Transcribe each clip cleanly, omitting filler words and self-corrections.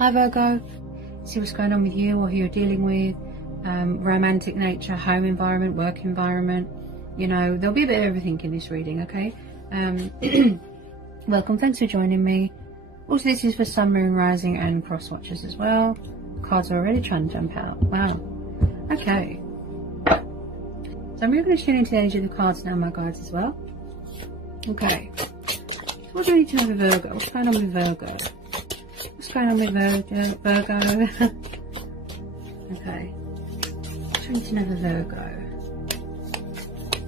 Hi Virgo, see what's going on with you or who you're dealing with. Romantic nature, home environment, work environment. You know, there'll be a bit of everything in this reading, okay? Welcome, thanks for joining me. Also, this is for Sun, Moon, Rising and Cross Watchers as well. Cards are already trying to jump out. Wow. Okay. So I'm really going to tune into the energy of the cards now, my guides, as well. Okay. What do we need to know with Virgo? What's going on with Virgo? What's going on with Virgo? Okay. What do we need to know with Virgo?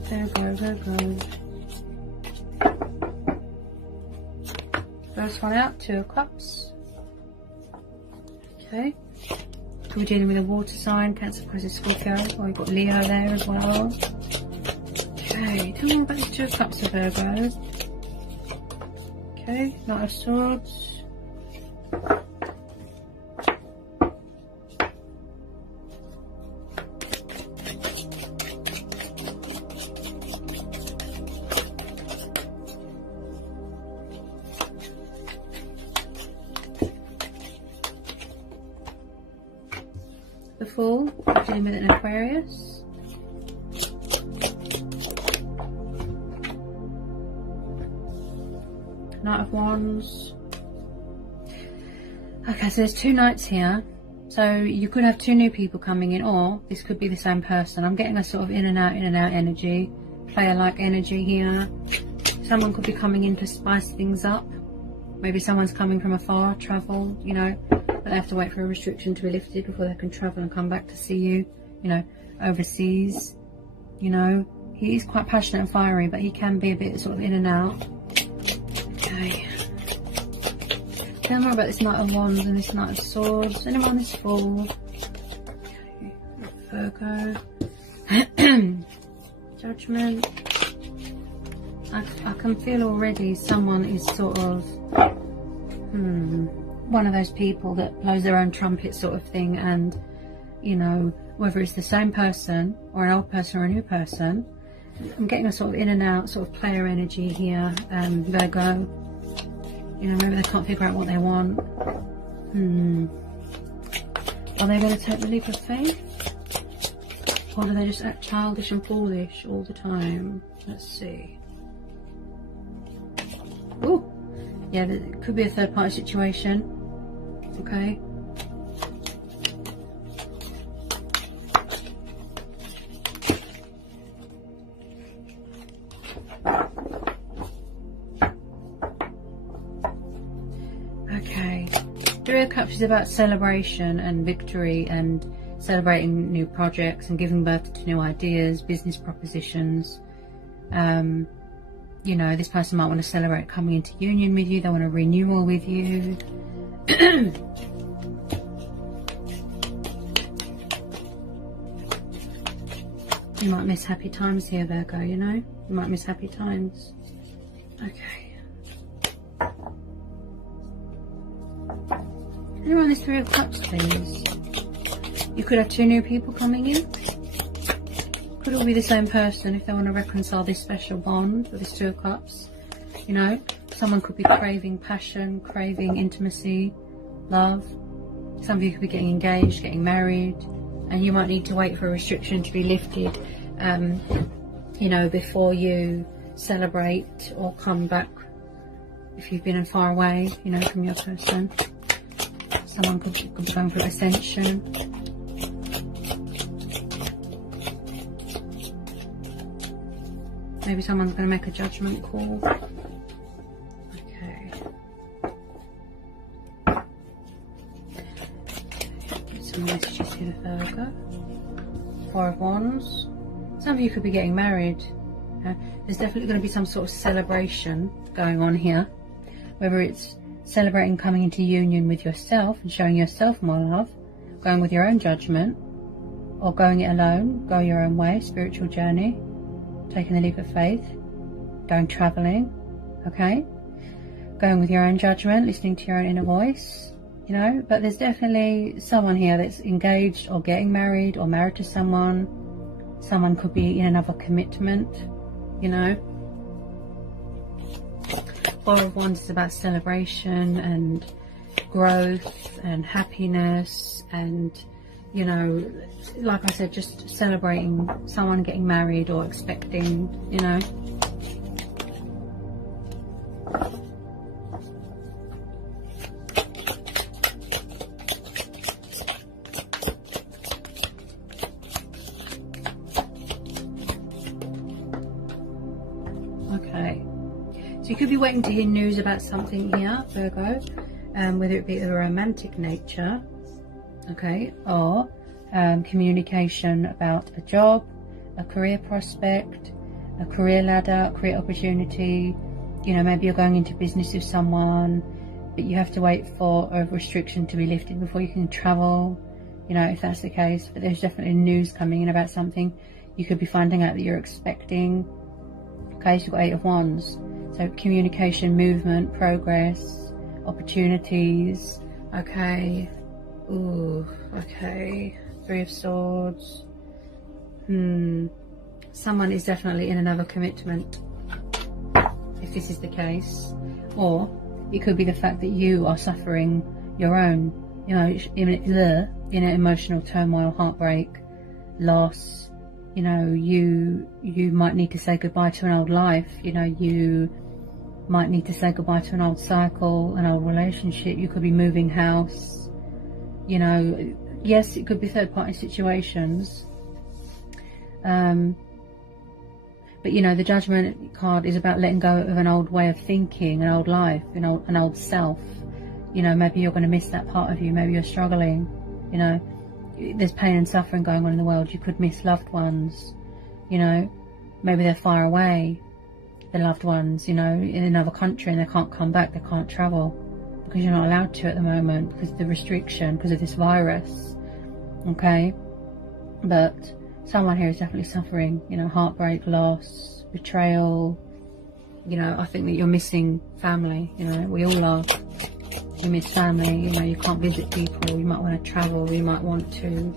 Virgo. First one out, 2 of Cups. Okay. We're dealing with a water sign, Cancer, Pisces, Scorpio. Oh, we've got Leo there as well. Okay, tell me more about the 2 of Cups of Virgo. Okay, Knight of Swords. The Fool, dealing with an Aquarius. Knight of Wands. Okay, so there's 2 knights here. So you could have 2 new people coming in, or this could be the same person. I'm getting a sort of in and out energy, player-like energy here. Someone could be coming in to spice things up. Maybe someone's coming from afar, travel, you know. But they have to wait for a restriction to be lifted before they can travel and come back to see you, you know, overseas. You know, he is quite passionate and fiery, but he can be a bit sort of in and out. Okay. Tell me more about this Knight of Wands and this Knight of Swords. Anyone on this Fool? Okay. Virgo. Judgment. I can feel already someone is sort of one of those people that blows their own trumpet sort of thing, and you know, whether it's the same person or an old person or a new person, I'm getting a sort of in and out sort of player energy here. Virgo, you know, maybe they can't figure out what they want. Are they going to take the leap of faith, or do they just act childish and foolish all the time? Let's see. Oh, yeah, it could be a third party situation. Okay. Okay. 3 of Cups is about celebration and victory and celebrating new projects and giving birth to new ideas, business propositions. You know, this person might want to celebrate coming into union with you. They want a renewal with you. You might miss happy times here, Virgo, you know? You might miss happy times. Okay. Anyone on this 3 of Cups, please? You could have 2 new people coming in. Could all be the same person if they want to reconcile this special bond with this 2 of Cups. You know, someone could be craving passion, craving intimacy, love. Some of you could be getting engaged, getting married, and you might need to wait for a restriction to be lifted, you know, before you celebrate or come back if you've been far away, you know, from your person. Someone could be going through ascension. Maybe someone's going to make a judgment call. Okay. Get some messages here to Virgo. 4 of Wands. Some of you could be getting married. There's definitely going to be some sort of celebration going on here. Whether it's celebrating coming into union with yourself and showing yourself more love, going with your own judgment, or going it alone, go your own way, spiritual journey. Taking the leap of faith, going travelling, okay, going with your own judgment, listening to your own inner voice, you know. But there's definitely someone here that's engaged or getting married or married to someone. Someone could be in another commitment, you know. 4 of Wands is about celebration and growth and happiness, and you know, like I said, just celebrating someone getting married or expecting, you know. Okay, so you could be waiting to hear news about something here, Virgo, whether it be of a romantic nature, okay, or communication about a job, a career prospect, a career ladder, a career opportunity. You know, maybe you're going into business with someone, but you have to wait for a restriction to be lifted before you can travel, you know, if that's the case. But there's definitely news coming in about something. You could be finding out that you're expecting. Okay, so you've got 8 of Wands. So communication, movement, progress, opportunities. Okay. Ooh, okay. 3 of Swords. Someone is definitely in another commitment, if this is the case. Or it could be the fact that you are suffering your own, you know, in emotional turmoil, heartbreak, loss. You know, you might need to say goodbye to an old life. You know, you might need to say goodbye to an old cycle, an old relationship. You could be moving house. You know, yes, it could be third-party situations. But you know, the Judgment card is about letting go of an old way of thinking, an old life, you know, an old self. You know, maybe you're going to miss that part of you. Maybe you're struggling. You know, there's pain and suffering going on in the world. You could miss loved ones. You know, maybe they're far away, the loved ones, you know, in another country, and they can't come back. They can't travel because you're not allowed to at the moment because of the restriction, because of this virus. Okay, but someone here is definitely suffering, you know, heartbreak, loss, betrayal. You know, I think that you're missing family. You know, we all are. You miss family. You know, you can't visit people. You might want to travel. You might want to,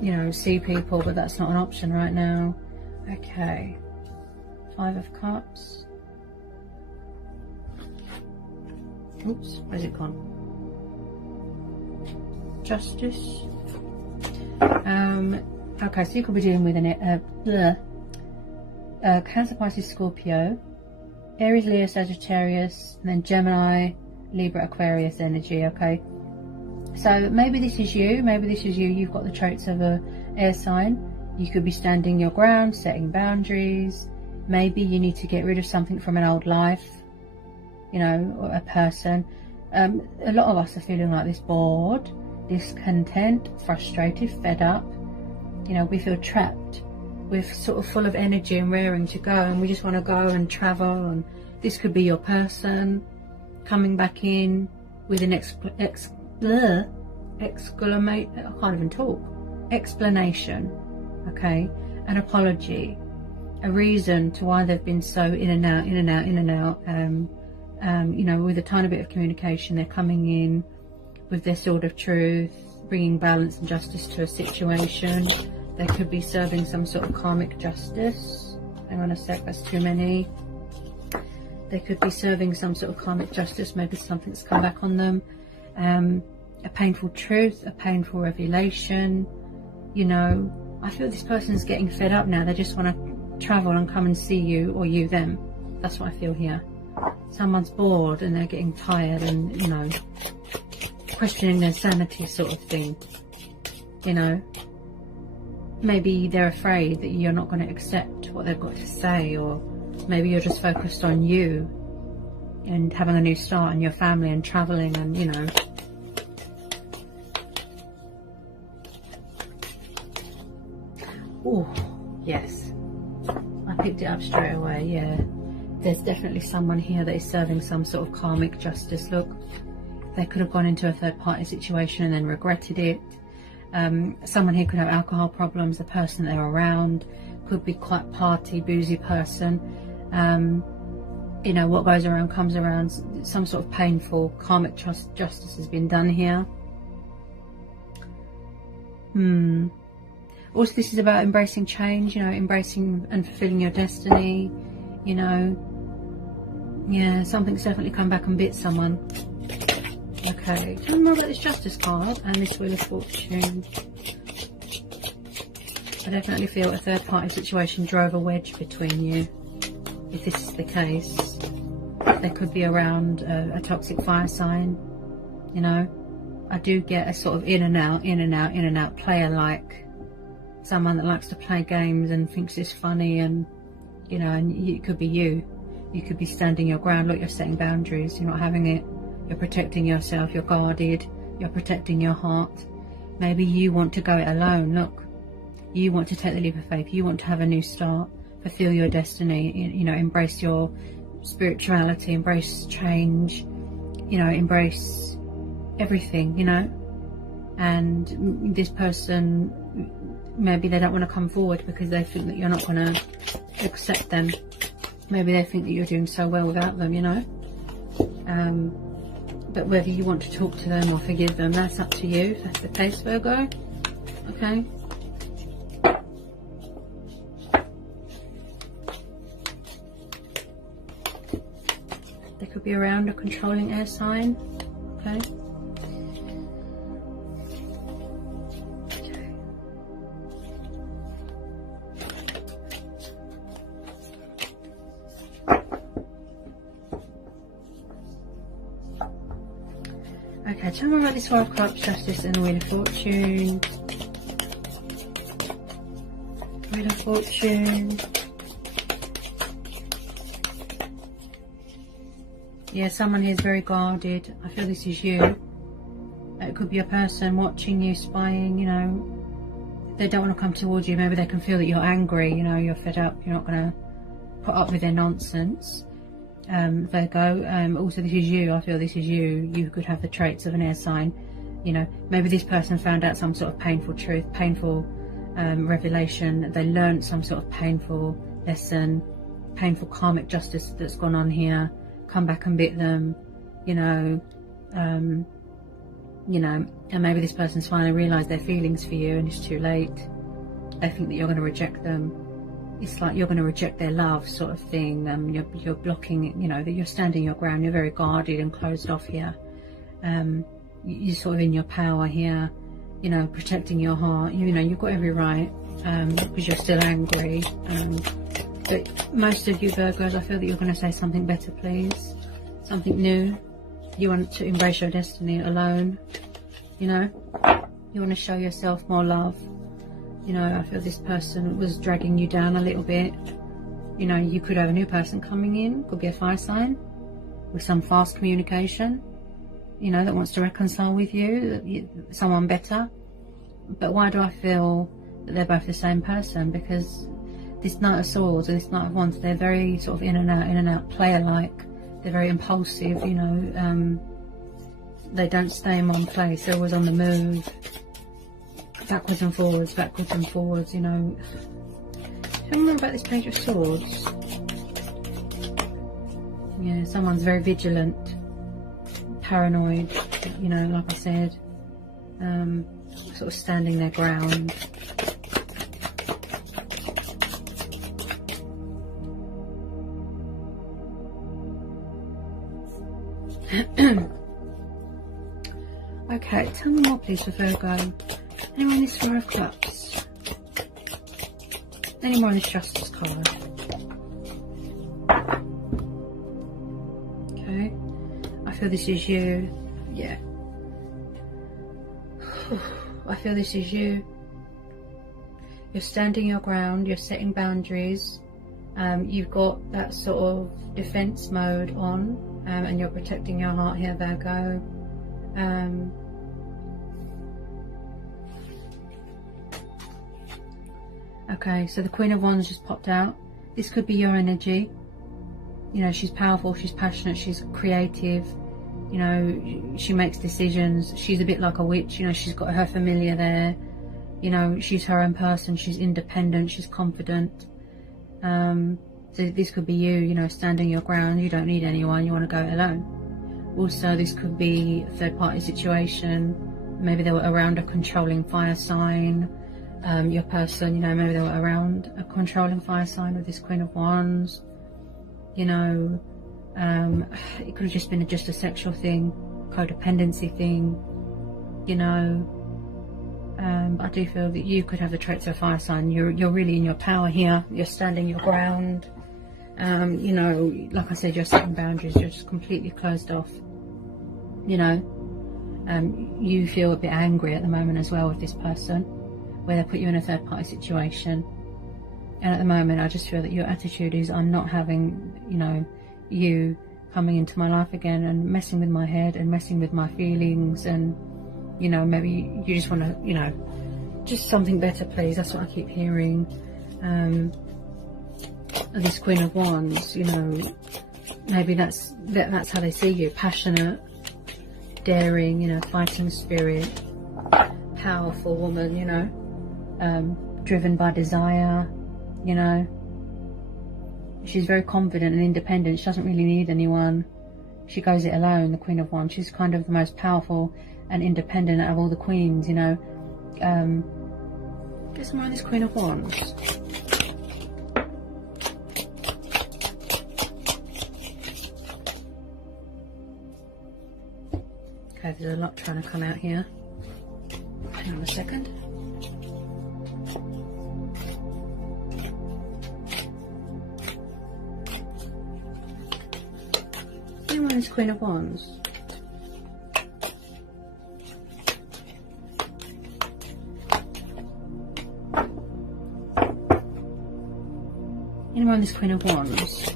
you know, see people, but that's not an option right now. Okay, 5 of Cups. Oops, where's it gone? Justice. Okay, so you could be dealing with Cancer, Pisces, Scorpio, Aries, Leo, Sagittarius, and then Gemini, Libra, Aquarius energy. Okay, so maybe this is you. Maybe this is you. You've got the traits of a air sign. You could be standing your ground, setting boundaries. Maybe you need to get rid of something from an old life, you know, or a person. A lot of us are feeling like this: bored, discontent, frustrated, fed up. You know, we feel trapped. We're sort of full of energy and raring to go, and we just want to go and travel. And this could be your person coming back in with an explanation, okay, an apology, a reason to why they've been so in and out. You know, with a tiny bit of communication, they're coming in with their sword of truth, bringing balance and justice to a situation. They could be serving some sort of karmic justice. Hang on a sec, that's too many. They could be serving some sort of karmic justice. Maybe something's come back on them. A painful truth, a painful revelation. You know, I feel this person's getting fed up now. They just want to travel and come and see you, or you them. That's what I feel here. Someone's bored and they're getting tired and, you know, questioning their sanity, sort of thing. You know, maybe they're afraid that you're not going to accept what they've got to say, or maybe you're just focused on you and having a new start and your family and traveling and, you know. Oh, yes, I picked it up straight away. Yeah, there's definitely someone here that is serving some sort of karmic justice. Look, they could have gone into a third-party situation and then regretted it. Someone here could have alcohol problems. The person they're around could be quite party, boozy person. You know, what goes around comes around. Some sort of painful karmic justice has been done here. Also, this is about embracing change, you know, embracing and fulfilling your destiny, you know. Yeah, something's definitely come back and bit someone. Okay, tell me more about this Justice card and this Wheel of Fortune. I definitely feel a third party situation drove a wedge between you. If this is the case, there could be around a toxic fire sign, you know. I do get a sort of in and out player, like someone that likes to play games and thinks it's funny, and you know, and it could be you. You could be standing your ground. Look, you're setting boundaries, you're not having it, you're protecting yourself, you're guarded, you're protecting your heart. Maybe you want to go it alone. Look, you want to take the leap of faith, you want to have a new start, fulfill your destiny, you know, embrace your spirituality, embrace change, you know, embrace everything, you know. And this person, maybe they don't want to come forward because they think that you're not going to accept them. Maybe they think that you're doing so well without them, you know. But whether you want to talk to them or forgive them, that's up to you, if that's the case, Virgo. Okay. They could be around a controlling air sign. Okay. Okay, tell me about this Five of Cups, Justice, and the Wheel of Fortune. Wheel of Fortune. Yeah, someone here is very guarded. I feel this is you. It could be a person watching you, spying, you know. They don't want to come towards you. Maybe they can feel that you're angry, you know, you're fed up, you're not going to put up with their nonsense. Virgo, also this is you. I feel this is you. You could have the traits of an air sign, you know. Maybe this person found out some sort of painful truth, painful revelation. They learned some sort of painful lesson, painful karmic justice that's gone on here, come back and bit them, you know, and maybe this person's finally realised their feelings for you and it's too late. They think that you're going to reject them. It's like you're going to reject their love, sort of thing. You're blocking, you know, that you're standing your ground. You're very guarded and closed off here. You're sort of in your power here, you know, protecting your heart. You know, you've got every right, because you're still angry. But most of you Virgos, I feel that you're going to say something better, please. Something new. You want to embrace your destiny alone, you know. You want to show yourself more love. You know, I feel this person was dragging you down a little bit. You know, you could have a new person coming in, could be a fire sign, with some fast communication, you know, that wants to reconcile with you, someone better. But why do I feel that they're both the same person? Because this Knight of Swords and this Knight of Wands, they're very sort of in and out player-like. They're very impulsive, you know. They don't stay in one place, they're always on the move. Backwards and forwards, you know. Tell me more about this Page of Swords. Yeah, someone's very vigilant, paranoid, you know, like I said. Sort of standing their ground. Okay, tell me more please for Virgo. Any more on this Four of Cups? Any more on this Justice card? Okay. I feel this is you. Yeah. I feel this is you. You're standing your ground. You're setting boundaries. You've got that sort of defense mode on. And you're protecting your heart here, Virgo. Okay, so the Queen of Wands just popped out. This could be your energy. You know, she's powerful, she's passionate, she's creative. You know, she makes decisions. She's a bit like a witch, you know, she's got her familiar there. You know, she's her own person, she's independent, she's confident. So this could be you know, standing your ground. You don't need anyone, you want to go it alone. Also, this could be a third party situation. Maybe they were around a controlling fire sign. Your person, you know, maybe they were around a controlling fire sign with this Queen of Wands. You know, it could have just been just a sexual thing. codependency thing, you know. I do feel that you could have the traits of a fire sign. You're really in your power here. You're standing your ground. You know, like I said, you're setting boundaries. You're just completely closed off. You know, you feel a bit angry at the moment as well with this person, where they put you in a third party situation. And at the moment, I just feel that your attitude is, I'm not having, you know, you coming into my life again and messing with my head and messing with my feelings. And, you know, maybe you just want to, you know, just something better, please. That's what I keep hearing. This Queen of Wands, you know, maybe that's how they see you. Passionate, daring, you know, fighting spirit, powerful woman, you know, driven by desire, you know. She's very confident and independent. She doesn't really need anyone. She goes it alone, the Queen of Wands. She's kind of the most powerful and independent out of all the queens, you know. Get some more of this Queen of Wands. Okay, there's a lot trying to come out here. Hang on a second. Anyone is Queen of Wands? Anyone is Queen of Wands?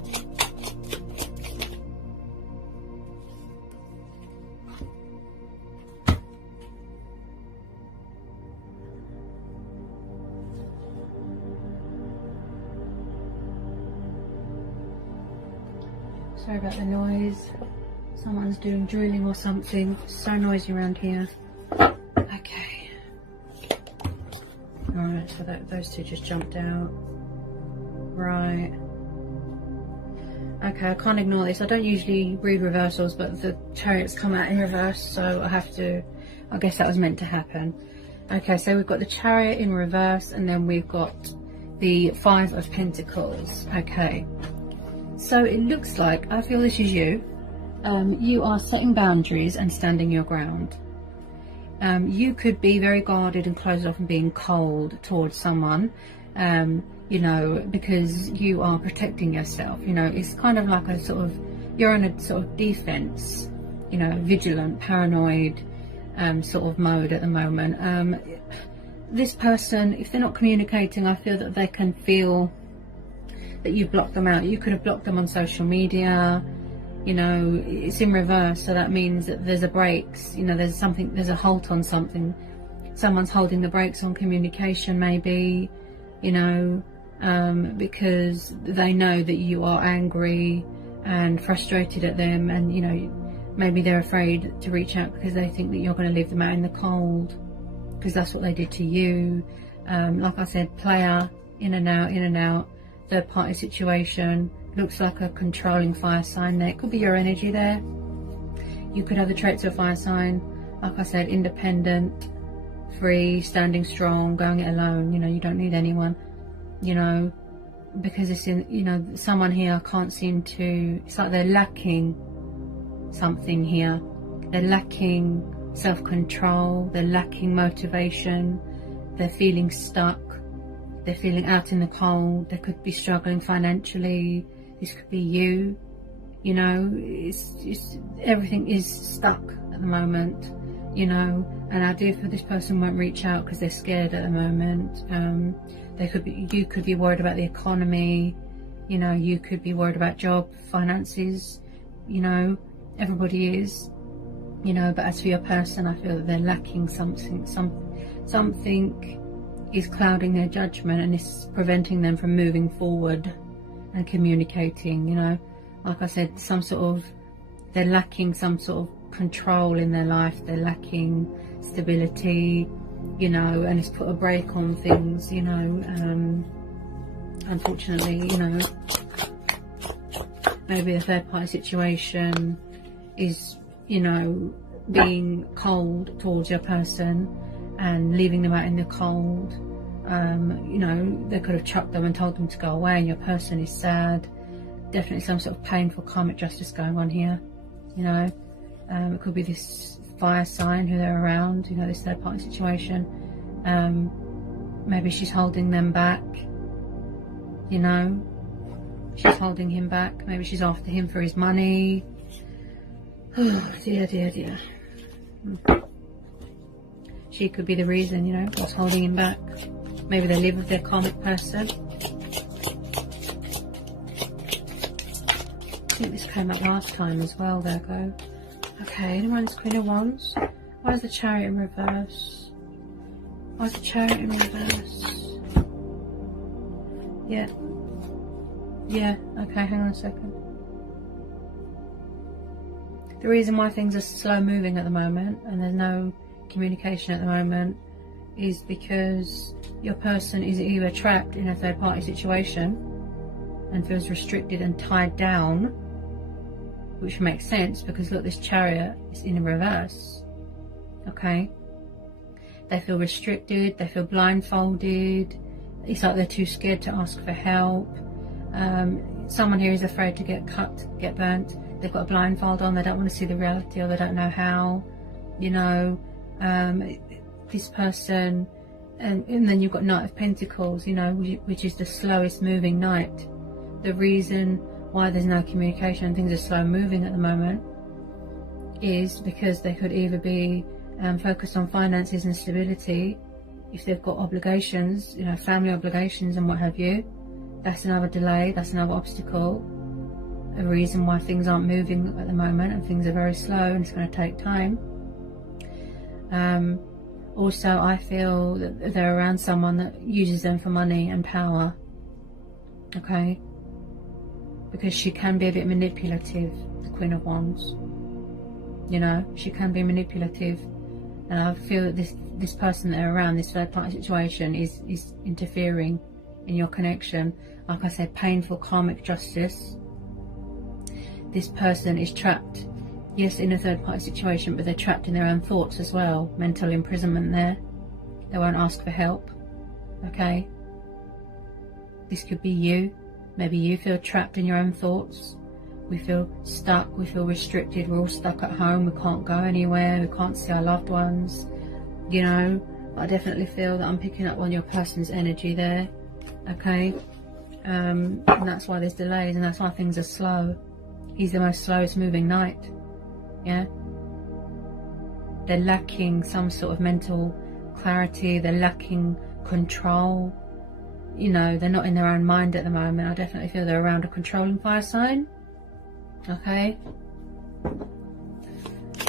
Sorry about the noise. Someone's doing drilling or something. It's so noisy around here. Okay. Alright, so those two just jumped out. Right. Okay, I can't ignore this. I don't usually read reversals, but the Chariot's come out in reverse, so I have to... I guess that was meant to happen. Okay, so we've got the Chariot in reverse, and then we've got the Five of Pentacles. Okay. So it looks like, I feel this is you. You are setting boundaries and standing your ground. You could be very guarded and closed off and being cold towards someone, you know, because you are protecting yourself. You know, it's kind of like a sort of, you're on a sort of defense, you know, vigilant, paranoid sort of mode at the moment. This person, if they're not communicating, I feel that they can feel that you blocked them out. You could have blocked them on social media. You know, it's in reverse, so that means that there's a brakes, you know, there's something, there's a halt on something. Someone's holding the brakes on communication, maybe, you know, because they know that you are angry and frustrated at them, and, you know, maybe they're afraid to reach out because they think that you're going to leave them out in the cold, because that's what they did to you. Like I said, player, in and out, third party situation. Looks like a controlling fire sign there. It could be your energy there. You could have the traits of a fire sign. Like I said, independent, free, standing strong, going it alone. You know, you don't need anyone, you know, because it's in, you know, someone here can't seem to, it's like they're lacking something here. They're lacking self-control. They're lacking motivation. They're feeling stuck. They're feeling out in the cold. They could be struggling financially. This could be you. You know, it's everything is stuck at the moment, you know. And I do feel this person won't reach out because they're scared at the moment. You could be worried about the economy. You know, you could be worried about job, finances. You know, everybody is. You know, but as for your person, I feel that they're lacking something. Something is clouding their judgment, and it's preventing them from moving forward and communicating. You know, like I said, they're lacking some sort of control in their life. They're lacking stability, you know, and it's put a brake on things, you know. Unfortunately, you know, maybe the third party situation is, you know, being cold towards your person and leaving them out in the cold. You know, they could have chucked them and told them to go away, and your person is sad. Definitely some sort of painful karmic justice going on here, you know. It could be this fire sign who they're around, you know, this third party situation. Maybe she's holding them back, you know, she's holding him back. Maybe she's after him for his money. Oh dear, dear, dear. She could be the reason, you know, what's holding him back. Maybe they live with their karmic person. I think this came up last time as well, Virgo. Okay, anyone is Queen of Wands? Why is the Chariot in reverse? Why is the Chariot in reverse? Yeah. Yeah, okay, hang on a second. The reason why things are slow moving at the moment and there's no communication at the moment is because your person is either trapped in a third party situation and feels restricted and tied down, which makes sense because look, this Chariot is in reverse. Okay, they feel restricted, they feel blindfolded, it's like they're too scared to ask for help. Someone here is afraid to get cut, get burnt. They've got a blindfold on, they don't want to see the reality, or they don't know how, you know. This person, and then you've got Knight of Pentacles, you know, which is the slowest moving knight. The reason why there's no communication and things are slow moving at the moment is because they could either be focused on finances and stability. If they've got obligations, you know, family obligations and what have you, that's another delay, that's another obstacle, a reason why things aren't moving at the moment and things are very slow and it's going to take time. Also, I feel that they're around someone that uses them for money and power. Okay, because she can be a bit manipulative, the Queen of Wands. You know, she can be manipulative, and I feel that this person that they're around, this third party situation, is interfering in your connection. Like I said, painful karmic justice. This person is trapped, yes, in a third party situation, but they're trapped in their own thoughts as well. Mental imprisonment there. They won't ask for help. Okay, this could be you. Maybe you feel trapped in your own thoughts. We feel stuck, we feel restricted, we're all stuck at home, we can't go anywhere, we can't see our loved ones, you know. I definitely feel that I'm picking up on your person's energy there. Okay, and that's why there's delays, and that's why things are slow. He's the most slowest moving knight. Yeah, they're lacking some sort of mental clarity, they're lacking control, you know, they're not in their own mind at the moment. I definitely feel they're around a controlling fire sign. Okay,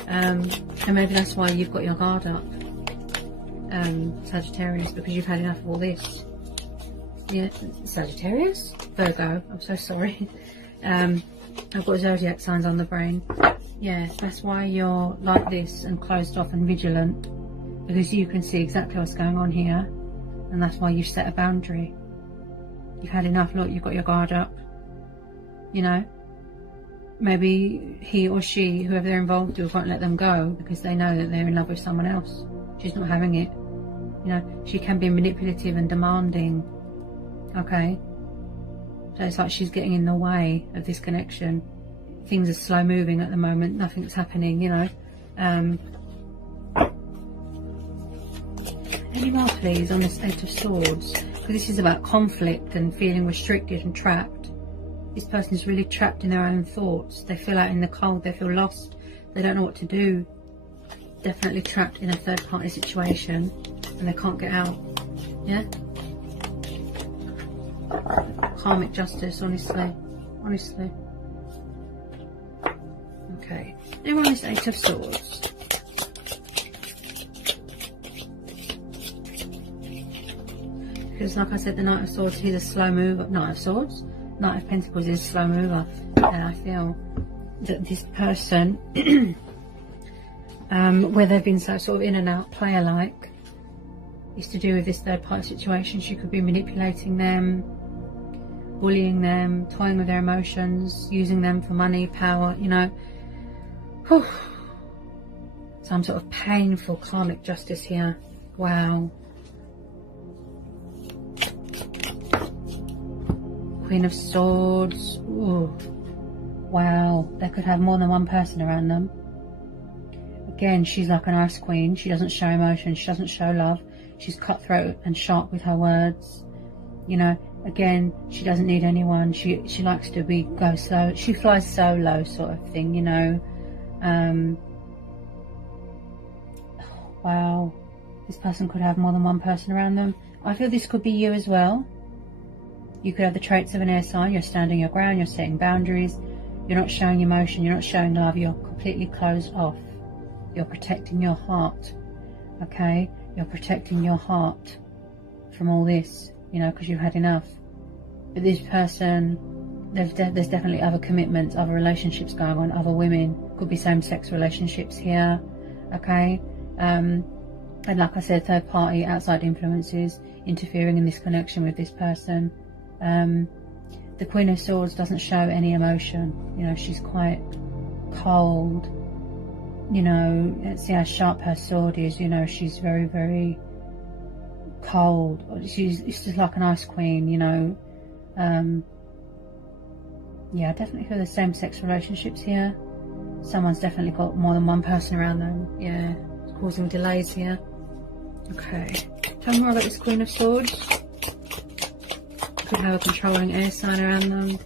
and maybe that's why you've got your guard up, Sagittarius, because you've had enough of all this. Yeah, Sagittarius? Virgo, I'm so sorry. I've got zodiac signs on the brain. Yeah, that's why you're like this and closed off and vigilant, because you can see exactly what's going on here, and that's why you've set a boundary. You've had enough. Look, you've got your guard up, you know. Maybe he or she, whoever they're involved with, won't let them go because they know that they're in love with someone else. She's not having it, you know. She can be manipulative and demanding. Okay, so it's like she's getting in the way of this connection. Things are slow moving at the moment, nothing's happening, you know. Any more please on this Eight of Swords, because this is about conflict and feeling restricted and trapped. This person is really trapped in their own thoughts. They feel out in the cold, they feel lost, they don't know what to do. Definitely trapped in a third party situation and they can't get out. Yeah, karmic justice, honestly. Okay, now we're on this Eight of Swords. Because like I said, the Knight of Swords, he's a slow mover. Knight of Swords, Knight of Pentacles is a slow mover. And I feel that this person, where they've been so sort of in and out, player-like, is to do with this third party situation. She could be manipulating them, bullying them, toying with their emotions, using them for money, power, you know. Whew. Some sort of painful karmic justice here. Wow. Queen of Swords. Ooh. Wow. They could have more than one person around them. again, she's like an ice queen. She doesn't show emotion. She doesn't show love. She's cutthroat and sharp with her words. You know, again, she doesn't need anyone. She likes to go slow. She flies solo, sort of thing, you know. Wow. This person could have more than one person around them. I feel this could be you as well. You could have the traits of an air sign. You're standing your ground. You're setting boundaries. You're not showing emotion. You're not showing love. You're completely closed off. You're protecting your heart. Okay? You're protecting your heart from all this, you know, because you've had enough. But this person, there's definitely other commitments, other relationships going on, other women. Could be same-sex relationships here. Okay? And like I said, third party, outside influences interfering in this connection with this person. The Queen of Swords doesn't show any emotion. You know, she's quite cold. You know, let's see how sharp her sword is. You know, she's very, very cold. It's just like an ice queen, you know. Yeah, I definitely feel the same-sex relationships here. Someone's definitely got more than one person around them. Yeah, it's causing delays here. Okay, tell me more about this Queen of Swords. Could have a controlling air sign around them.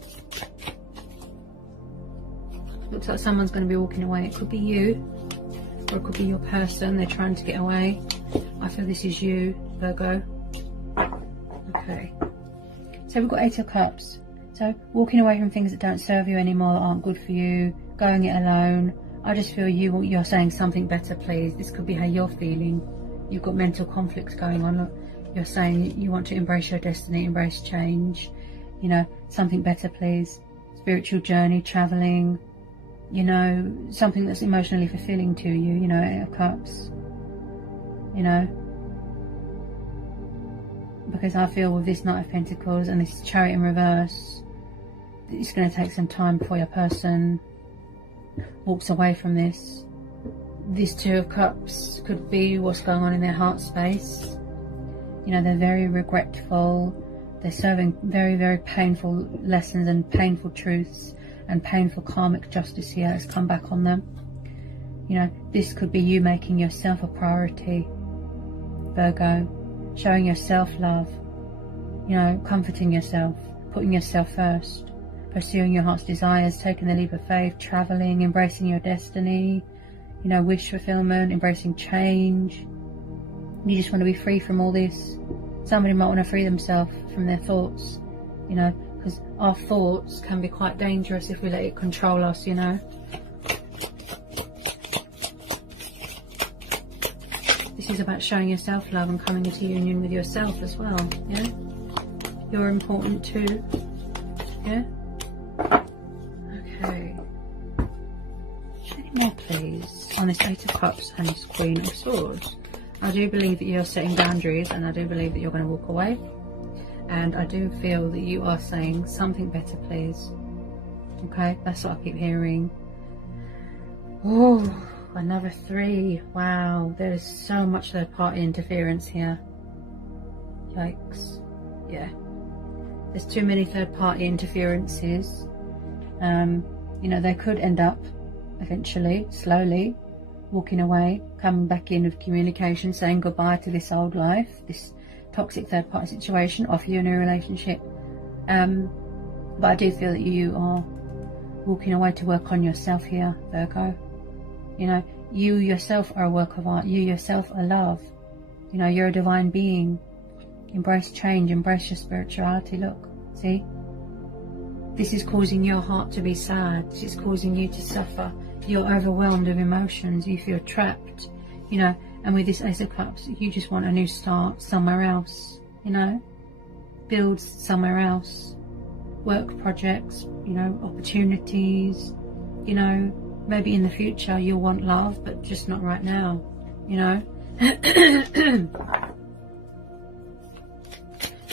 Looks like someone's going to be walking away. It could be you, or it could be your person. They're trying to get away. I feel this is you, Virgo. Okay, so we've got Eight of Cups. So walking away from things that don't serve you anymore, that aren't good for you, going it alone. I just feel you're saying something better, please. This could be how you're feeling. You've got mental conflicts going on. You're saying you want to embrace your destiny, embrace change. You know, something better, please. Spiritual journey, traveling. You know, something that's emotionally fulfilling to you. You know, Eight of Cups. You know, because I feel with this Knight of Pentacles and this Chariot in reverse, it's going to take some time before your person walks away from this. This Two of Cups could be what's going on in their heart space. You know, they're very regretful. They're serving very, very painful lessons and painful truths, and painful karmic justice here has come back on them. You know, this could be you making yourself a priority, Virgo. Showing yourself love. You know, comforting yourself. Putting yourself first. Pursuing your heart's desires. Taking the leap of faith. Traveling. Embracing your destiny. You know, wish fulfillment. Embracing change. You just want to be free from all this. Somebody might want to free themselves from their thoughts. You know, because our thoughts can be quite dangerous if we let it control us, you know. This is about showing yourself love and coming into union with yourself as well, yeah? You're important too, yeah? Okay. Any more, please, on this Eight of Cups and this Queen of Swords. I do believe that you're setting boundaries, and I do believe that you're going to walk away. And I do feel that you are saying something better, please. Okay, that's what I keep hearing. Oh, another 3. Wow, there is so much third party interference here. Yikes. Yeah, there's too many third party interferences. You know, they could end up eventually, slowly, walking away, coming back in with communication, saying goodbye to this old life, this toxic third party situation, offer you a new relationship. But I do feel that you are walking away to work on yourself here, Virgo. You know, you yourself are a work of art. You yourself are love. You know, you're a divine being. Embrace change. Embrace your spirituality. Look, see? This is causing your heart to be sad. This is causing you to suffer. You're overwhelmed with emotions. You feel trapped. You know, and with this Ace of Cups, you just want a new start somewhere else. You know? Build somewhere else. Work projects. You know, opportunities. You know, maybe in the future you'll want love, but just not right now, you know.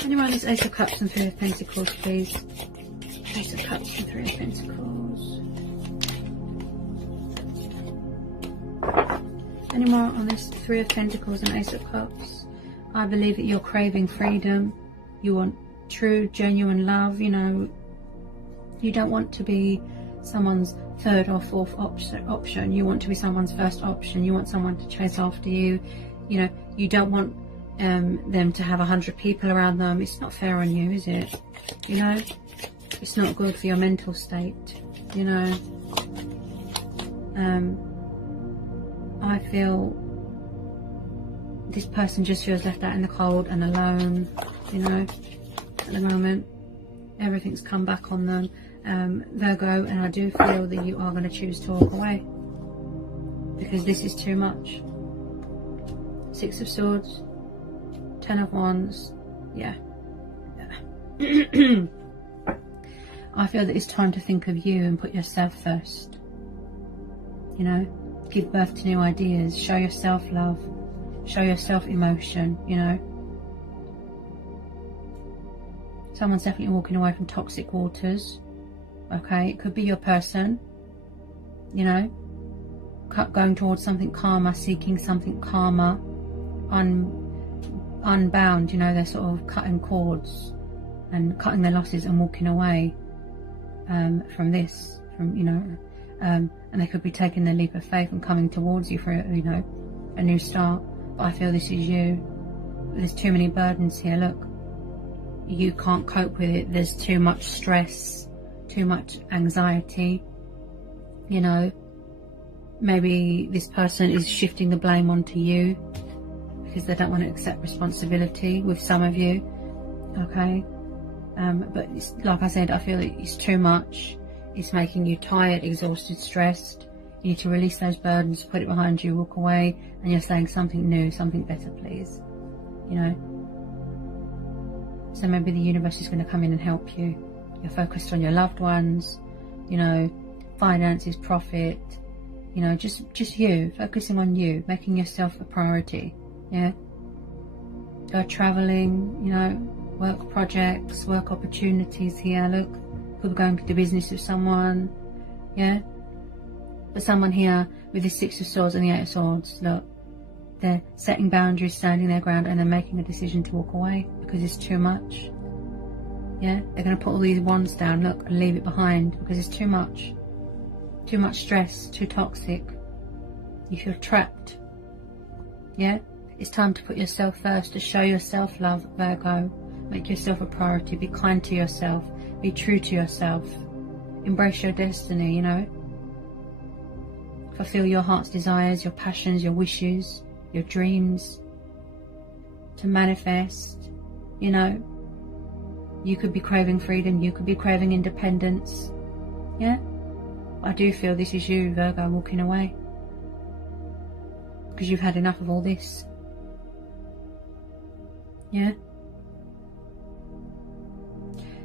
Anyone is Ace of Cups and Three of Pentacles, please. Ace of Cups and Three of Pentacles. Any more on this Three of Pentacles and Ace of Cups? I believe that you're craving freedom. You want true, genuine love, you know. You don't want to be someone's third or fourth option. You want to be someone's first option. You want someone to chase after you. You know, you don't want them to have 100 people around them. It's not fair on you, is it? You know, it's not good for your mental state. You know, I feel this person just feels left out in the cold and alone. You know, at the moment, everything's come back on them, Virgo, and I do feel that you are going to choose to walk away because this is too much. 6 of Swords, 10 of Wands, yeah. I feel that it's time to think of you and put yourself first. You know, give birth to new ideas, show yourself love, show yourself emotion, you know. Someone's definitely walking away from toxic waters. Okay, it could be your person, you know, going towards something calmer, seeking something calmer, unbound, you know. They're sort of cutting cords and cutting their losses and walking away from this, you know, and they could be taking their leap of faith and coming towards you for, you know, a new start. But I feel this is you. There's too many burdens here. Look, you can't cope with it. There's too much stress, too much anxiety, you know. Maybe this person is shifting the blame onto you because they don't want to accept responsibility with some of you. Okay, but it's, like I said, I feel that it's too much. It's making you tired, exhausted, stressed. You need to release those burdens, put it behind you, walk away, and you're saying something new, something better, please, you know. So maybe the universe is going to come in and help you. You're focused on your loved ones, you know, finances, profit, you know, just you, focusing on you, making yourself a priority, yeah. Go traveling, you know, work projects, work opportunities here. Look, could be going to business with someone, yeah. But someone here with the 6 of Swords and the 8 of Swords, look, they're setting boundaries, standing their ground, and they're making a decision to walk away because it's too much. Yeah, they're going to put all these wands down, look, and leave it behind because it's too much. Too much stress, too toxic. You feel trapped. Yeah, it's time to put yourself first, to show yourself love, Virgo. Make yourself a priority. Be kind to yourself. Be true to yourself. Embrace your destiny, you know. Fulfill your heart's desires, your passions, your wishes, your dreams. To manifest, you know. You could be craving freedom. You could be craving independence. Yeah. I do feel this is you, Virgo, walking away. Because you've had enough of all this. Yeah.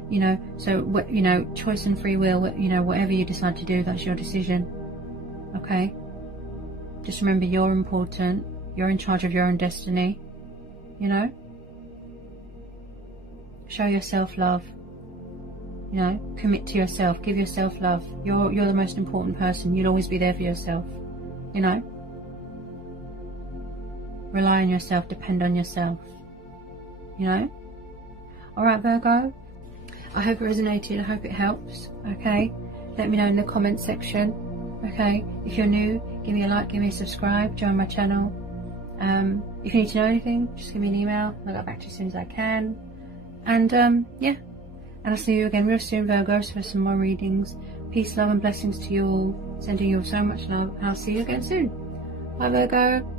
You know, so, you know, choice and free will, you know, whatever you decide to do, that's your decision. Okay? Just remember, you're important. You're in charge of your own destiny. You know? Show yourself love. You know, commit to yourself. Give yourself love. You're the most important person. You'll always be there for yourself. You know? Rely on yourself. Depend on yourself. You know? Alright, Virgo? I hope it resonated. I hope it helps. Okay? Let me know in the comment section. Okay? If you're new, give me a like, give me a subscribe, join my channel. If you need to know anything, just give me an email. I'll get back to you as soon as I can. And yeah. And I'll see you again real soon, Virgos, for some more readings. Peace, love and blessings to you all. Sending you all so much love. And I'll see you again soon. Bye, Virgo.